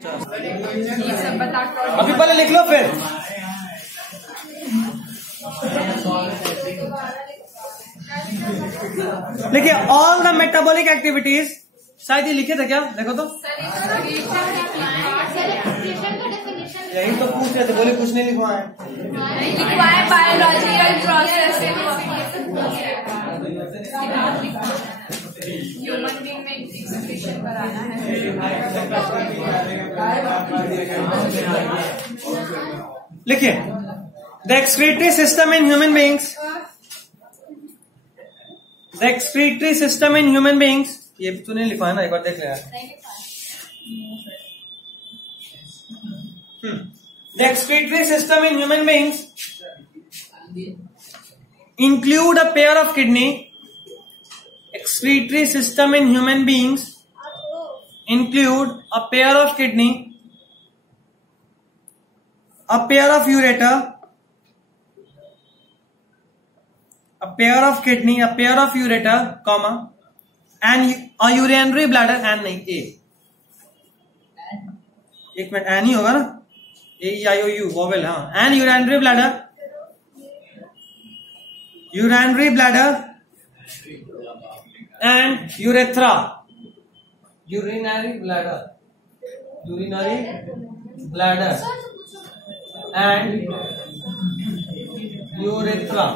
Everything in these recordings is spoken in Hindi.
अभी पहले लिख लो फिर। देखिए ऑल द मेटाबॉलिक एक्टिविटीज, शायद ये लिखे थे क्या, देखो तो। यही तो पूछ रहे थे, बोले कुछ नहीं लिखवाए। लिखवाए बायोलॉजिकल प्रोसेस ह्यूमन बीइंग में एक्सक्रीशन कराना है। लिखिए the excretory system in human beings, the excretory system in human beings, ये भी तूने लिखवाया ना, एक बार देख ले यार। The excretory system in human beings include a pair of kidney. Excretory system in human beings include a pair of kidney, a pair of ureter, a pair of kidney, a pair of ureter, comma, and a urinary bladder, and नहीं a, एक मिनट एन ही होगा ना, AEIOU वोवेल, हाँ, and urinary bladder, urinary bladder and urethra, urinary bladder, urinary bladder and urethra,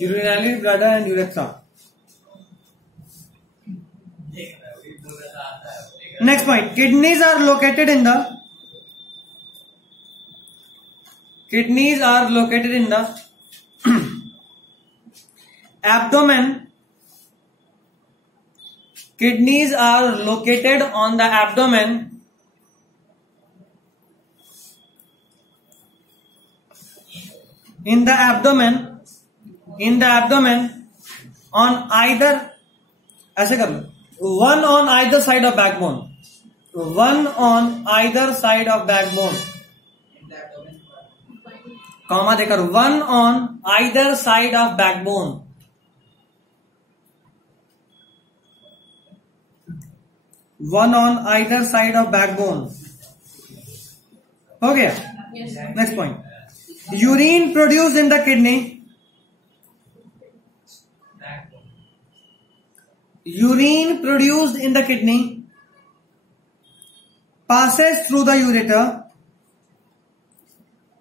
urinary bladder and urethra. Next point, kidneys are located in the abdomen. Kidneys are located on the abdomen in the abdomen on either, ऐसे कर लो, one on either side of backbone, one on either side of backbone, comma देकर, one on either side of backbone, one on either side of backbone. हो गया? Next point, urine produced in the kidney, urine produced in the kidney passes through the ureter.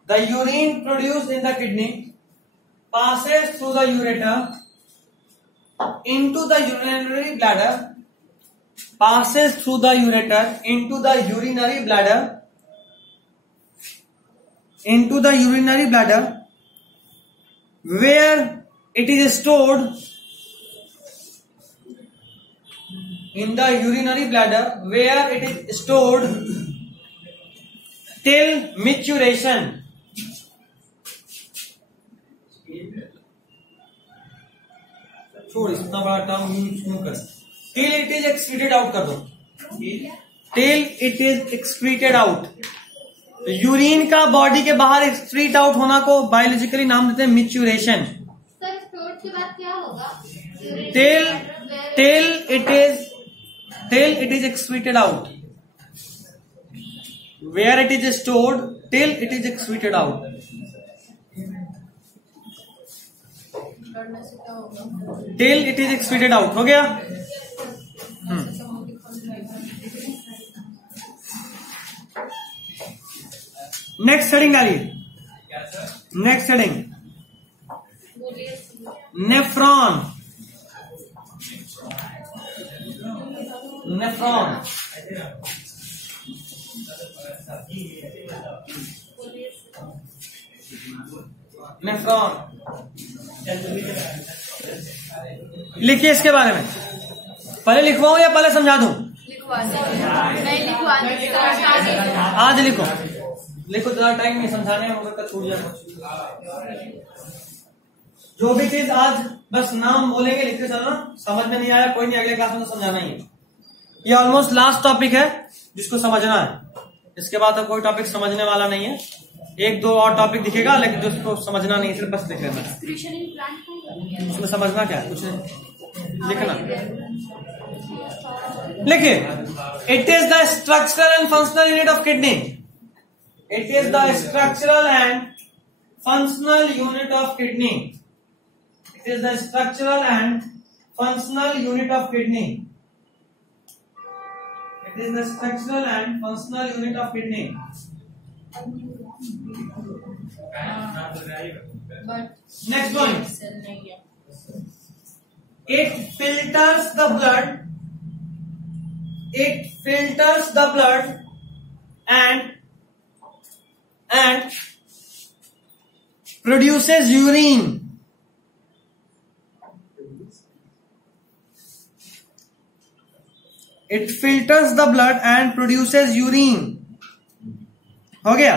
The urine produced in the kidney passes through the ureter into the urinary bladder, passes through the ureter into the urinary bladder, where it is stored in the urinary bladder, where it is stored till maturation. छोड़, इतना बड़ा टर्म यूज क्यों कर, till it is excreted out कर दो, till it is excreted out. Urine का बॉडी के बाहर एक्सक्रीट आउट होना को बायोलॉजिकली नाम देते हैं मिच्यूरेशन. सर स्टोर्ड के बाद क्या होगा? till it is excreted out, where it is stored till it is excreted out. till it is excreted out हो गया. नेक्स्ट हेडिंग डालिए, next heading nephron. Nephron nephron लिखिए इसके बारे में. पहले लिखवाऊं या पहले समझा दूं? आज लिखो, लिखो, ज्यादा टाइम नहीं समझाने में, होगा छूट जाए. जो भी चीज आज बस नाम बोलेंगे लिखते चलना, समझ में नहीं आया कोई नहीं, अगले क्लास में तो समझाना ही है. ये ऑलमोस्ट लास्ट टॉपिक है जिसको समझना है, इसके बाद तो कोई टॉपिक समझने वाला नहीं है. एक दो और टॉपिक दिखेगा लेकिन जिसको समझना नहीं, सिर्फ बस देख लेना. उसमें समझना क्या है, कुछ नहीं लिखना. लिखिए, it is the structural and functional unit of kidney. It is the structural and functional unit of kidney. It is the structural and functional unit of kidney. It is the structural and functional unit of kidney. Next one. It filters the blood. It filters the blood and produces urine. It filters the blood and produces urine. हो गया?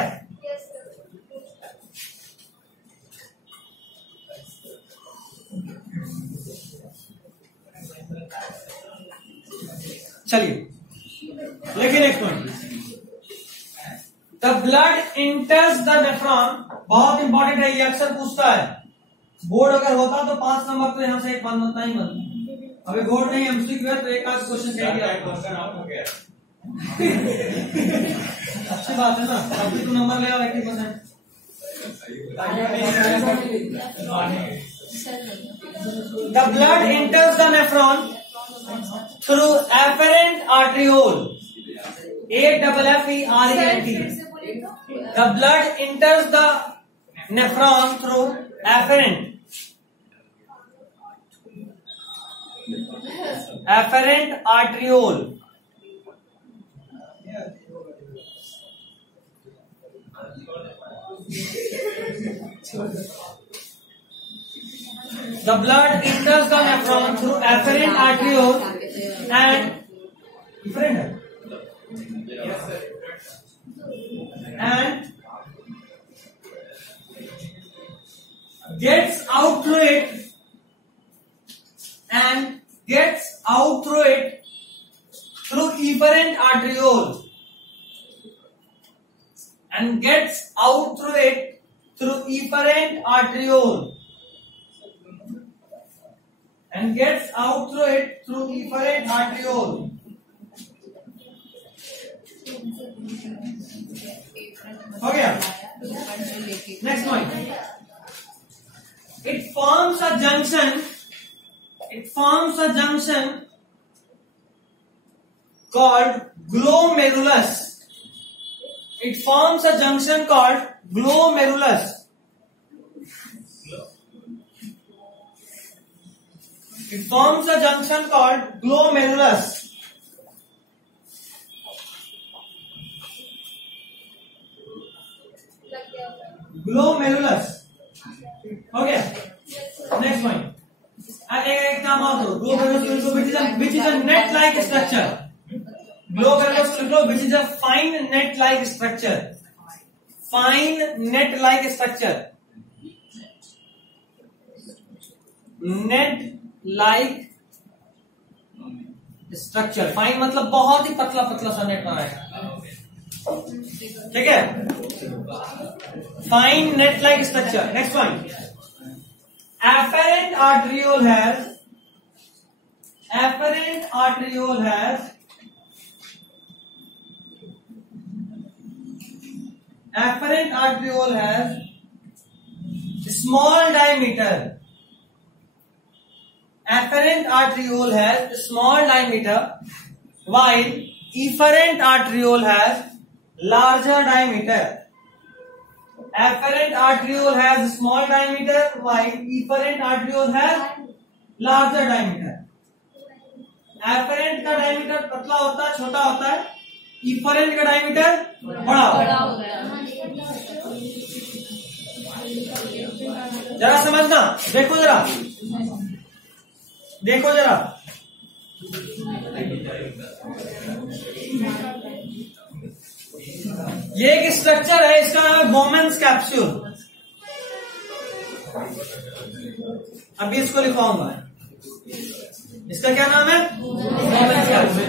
चलिए, लेकिन एक point, the blood इंटर्स the nephron. बहुत इंपॉर्टेंट है, ये अक्सर पूछता है. बोर्ड अगर होता तो 5 नंबर तो यहां से एक बात बनता ही बनता. अभी बोर्ड नहीं एमसीक्यू है तो एक आध क्वेश्चन चाहिए. अच्छी बात है ना, अभी तो नंबर ले आओ 80%. The blood इंटर्स the nephron through afferent arteriole. AFFERENT. The blood enters the nephron through afferent arteriole. The blood enters the nephron through afferent arteriole and gets out through it through efferent arteriole and gets out through it through efferent arteriole and gets out through it through efferent arteriole. हो गया? Next point. It forms a junction called glomerulus. It forms a junction called glomerulus. It forms a junction called glomerulus. Glomerulus. हो गया? Next point. एक नाम और दो. Glomerulus, which is a net-like structure. Glomerulus, which is a fine net-like structure. Fine net-like structure. Net-like structure. Fine मतलब बहुत ही पतला पतला सा नेट बनाएगा. ठीक है? Fine net-like structure. Next one. Afferent arteriole has small diameter. Afferent arteriole has small diameter, while efferent arteriole has larger diameter. Afferent arteriole has small diameter, while efferent arteriole has larger diameter. Afferent का diameter पतला होता है, छोटा होता है. Efferent का diameter बड़ा होता है. जरा समझना, देखो जरा. ये एक स्ट्रक्चर है, इसका नाम है बोमेन्स कैप्सूल. अभी इसको लिखवाऊंगा. इसका क्या नाम है? Bowman's capsule.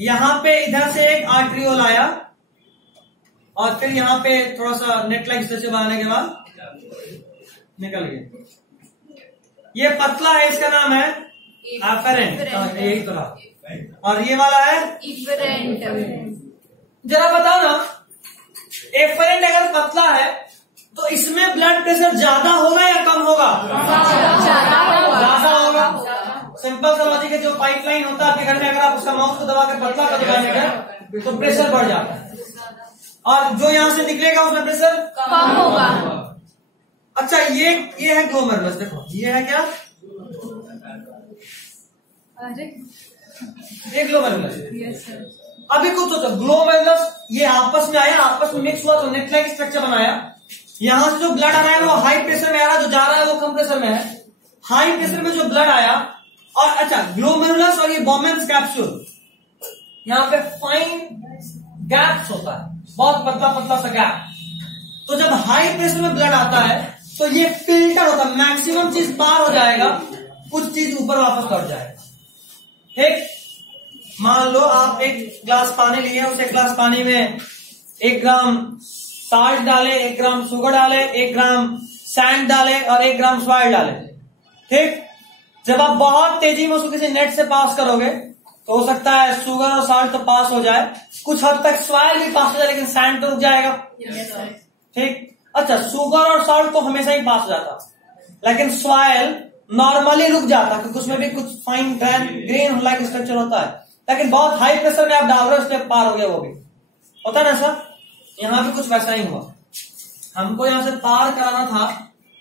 यहां पे इधर से एक आर्ट्रियोल आया और फिर यहां पे थोड़ा सा नेट लाइक स्ट्रक्चर बनाने के बाद निकल गया. ये पतला है, इसका नाम है एफेरेंट. यही तो रहा. और ये वाला है इफरेंट। जरा बताओ ना, एफरेंट अगर पतला है तो इसमें ब्लड प्रेशर ज्यादा होगा या कम होगा? ज्यादा होगा। सिंपल सा लॉजिक है, जो पाइपलाइन होता है आपके घर में, अगर आप उसका माउथ को दबा कर पतला कर दबाएंगे तो प्रेशर बढ़ जाता है, और जो यहां से निकलेगा उसमें प्रेशर कम होगा। अच्छा, ये है ग्लोमेरुलस। देखो ये है क्या? ये ग्लोमेरुलस। अभी कुछ होता, ग्लोमेरुलस ये आपस में आया, आपस में मिक्स हुआ तो नेट लाइक स्ट्रक्चर बनाया। यहां से जो ब्लड आ रहा है वो हाई प्रेशर में आ रहा है, जो जा रहा है वो कम प्रेशर में है। हाई प्रेशर में जो ब्लड आया, और अच्छा ग्लोमेरुलस और ये बोमेन्स कैप्सूल, यहाँ पे फाइन गैप्स होता है, बहुत पतला पतला सा गैप। तो जब हाई प्रेशर में ब्लड आता है तो ये फिल्टर होता है, मैक्सिमम चीज पार हो जाएगा, कुछ चीज ऊपर वापस लौट जाएगा। ठीक, मान लो आप एक ग्लास पानी लिए, उस एक ग्लास पानी में 1 ग्राम साल्ट डाले, 1 ग्राम शुगर डाले, 1 ग्राम सैंड डाले और 1 ग्राम सॉइल डाले। ठीक, जब आप बहुत तेजी में उसको किसी नेट से पास करोगे तो हो सकता है शुगर और साल्ट तो पास हो जाए, कुछ हद तक सॉइल भी पास हो जाए, लेकिन सैंड तो रुक जाएगा। ठीक, अच्छा शुगर और साल्ट तो हमेशा ही पास हो जाता, लेकिन सॉइल नॉर्मली रुक जाता, क्योंकि उसमें भी कुछ फाइन ग्रेन लाइक स्ट्रक्चर होता है। लेकिन बहुत हाई प्रेशर में आप डाल रहे हो, उसके पार हो गया, वो भी होता है ना सर। यहां भी कुछ वैसा ही हुआ, हमको यहां से पार कराना था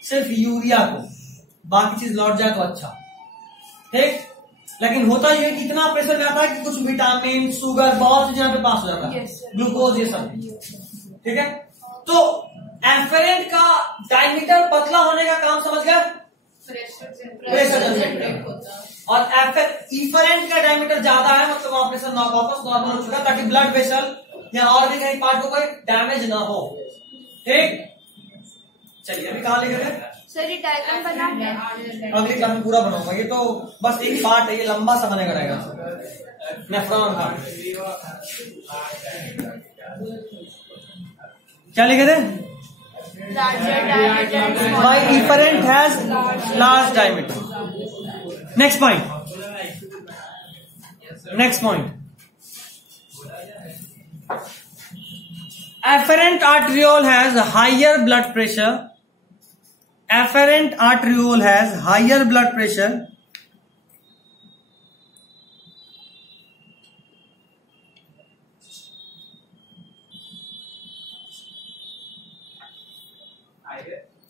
सिर्फ यूरिया को, बाकी चीज लौट जाए तो अच्छा। ठीक, लेकिन होता ये कि इतना प्रेशर में आता है कि कुछ विटामिन, शुगर, बहुत चीज यहाँ पे पास हो जाता है, ग्लूकोज, ये सब। ठीक है, तो एफरेंट का डायमीटर पतला होने का काम समझ गया, प्रेशर जनरेट होता है। और इफरेंट का डायमीटर ज्यादा है, मतलब वहां प्रेशर वापस नॉर्मल हो चुका, ताकि ब्लड वेसल या और भी कहीं पार्ट को कोई डैमेज ना हो। ठीक, चलिए अभी कहाँ लेकर गए सर? ये डायग्राम बना है, अगली क्लास में पूरा बनाऊंगा। ये तो बस एक पार्ट है, ये लंबा सा बनेगा रहेगा नेफ्रॉन का। क्या लिखे थे? By efferent has large diameter. Next point. Next point. Afferent arteriole has higher blood pressure. Afferent arteriole has higher blood pressure.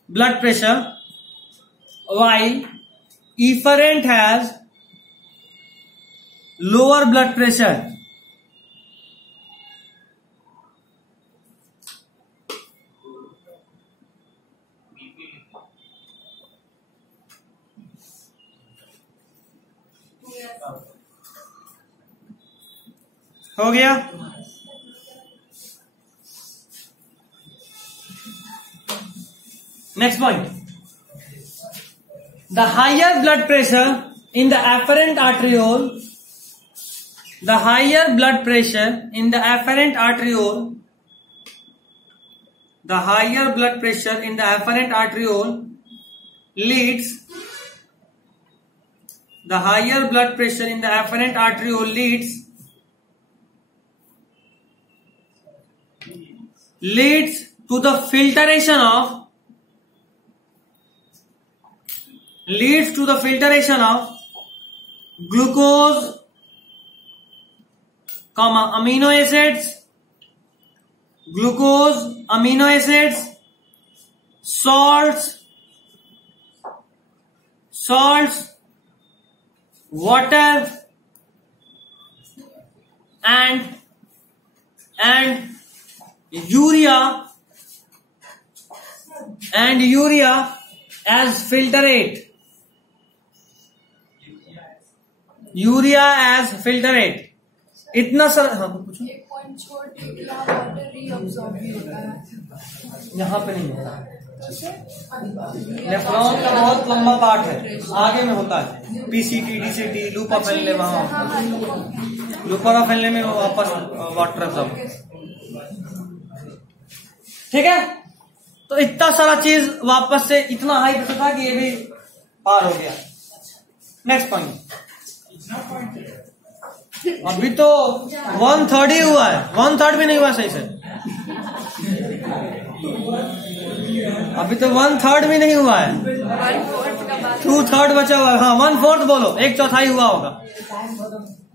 Blood pressure, while efferent has lower blood pressure. हो गया? Next point. The higher blood pressure in the afferent arteriole, the higher blood pressure in the afferent arteriole, the higher blood pressure in the afferent arteriole leads, the higher blood pressure in the afferent arteriole leads to the filtration of glucose, amino acids, salts, water, and urea as filtrate. Urea as filtrate. इतना सर, हाँ पूछो। एक पॉइंट छोड़ के यहाँ वाटर रीअब्सॉर्ब भी होता है, यहाँ पे नहीं होता। नेफ्रॉन का बहुत लंबा पार्ट है, आगे में होता है। PCT, DCT, loop of Henle, वहां लूप ऑफ एनले में वापस वाटर एब्सॉर्ब। ठीक है, तो इतना सारा चीज वापस से इतना हाई प्रेशर था कि ये भी पार हो गया। Next point. अभी तो 1/3 ही हुआ है, 1/3 भी नहीं हुआ सही से। अभी तो 1/3 भी नहीं हुआ है, 2/3 बचा हुआ है। हाँ 1/4 बोलो, 1/4 हुआ होगा।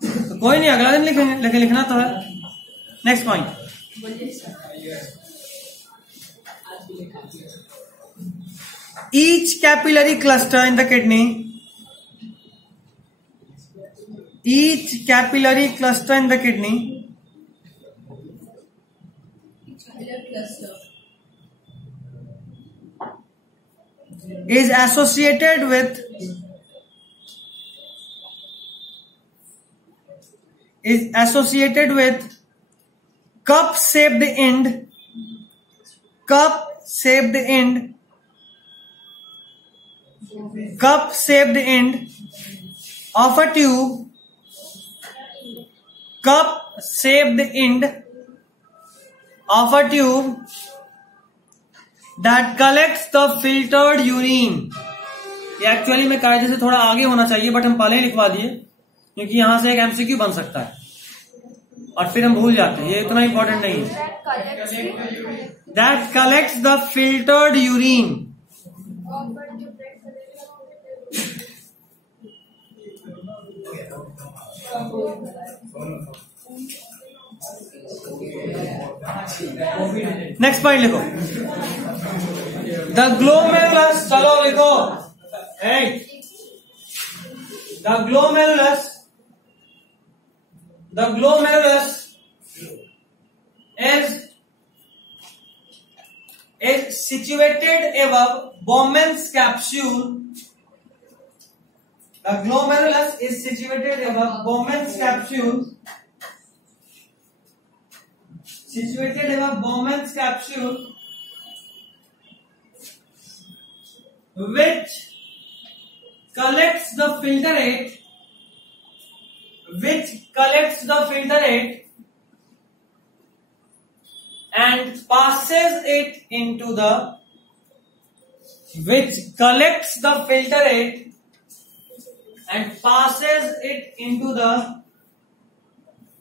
तो कोई नहीं, अगला दिन लिखेंगे, लेकिन लिखना तो है। Next point, each capillary cluster in the kidney, each capillary cluster in the kidney is associated with cup-shaped end of a tube, that collects the filtered urine। ये एक्चुअली में कायदे से थोड़ा आगे होना चाहिए, बट हम पहले ही लिखवा दिए क्योंकि यहां से एक एमसीक्यू बन सकता है और फिर हम भूल जाते हैं। ये इतना इंपॉर्टेंट नहीं है। That collects the filtered urine। Next point लिखो, द ग्लोमेरुलस। चलो लिखो, the glomerulus is situated above Bowman's capsule। The glomerulus is situated above Bowman's capsule, which collects the filtrate and passes it into the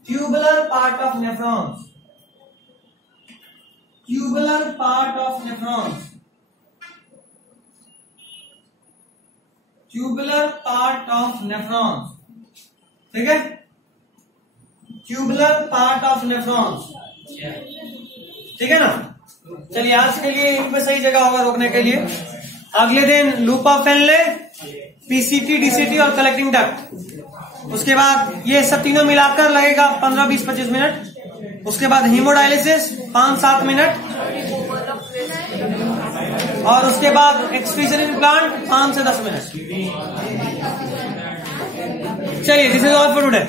tubular part of nephrons। ठीक है, ट्यूबुलर पार्ट ऑफ नेफ्रॉन्स। ठीक है ना। चलिए आज के लिए इन पे सही जगह होगा रोकने के लिए। अगले दिन लूप ऑफ फेनले, पीसीटी, डीसीटी और कलेक्टिंग डक्ट। उसके बाद ये सब तीनों मिलाकर लगेगा 15, 20, 25 मिनट। उसके बाद हीमोडायलिसिस 5-7 मिनट और उसके बाद एक्सट्रूजन इम्प्लांट 5 से 10 मिनट। चलिए, this is all for today.